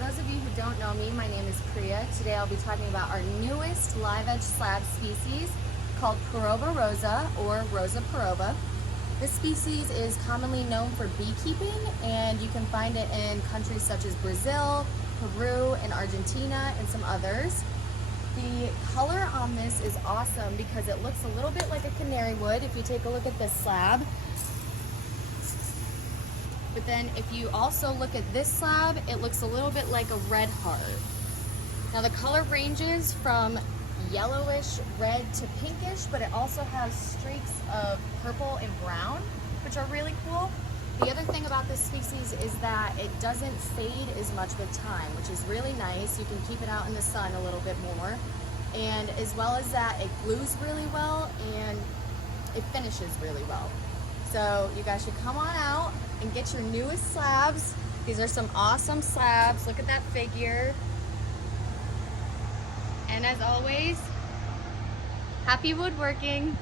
those of you who don't know me, my name is Priya. Today I'll be talking about our newest live edge slab species called Peroba Rosa or Rosa Peroba. This species is commonly known for beekeeping, and you can find it in countries such as Brazil, Peru, and Argentina, and some others. The color on this is awesome because it looks a little bit like a canary wood if you take a look at this slab. But then if you also look at this slab, it looks a little bit like a red heart. Now the color ranges from yellowish red to pinkish, but it also has streaks of purple and brown, which are really cool. The other thing about this species is that it doesn't fade as much with time, which is really nice. You can keep it out in the sun a little bit more. And as well as that, it glues really well and it finishes really well. So you guys should come on out and get your newest slabs. These are some awesome slabs. Look at that figure. And as always, happy woodworking.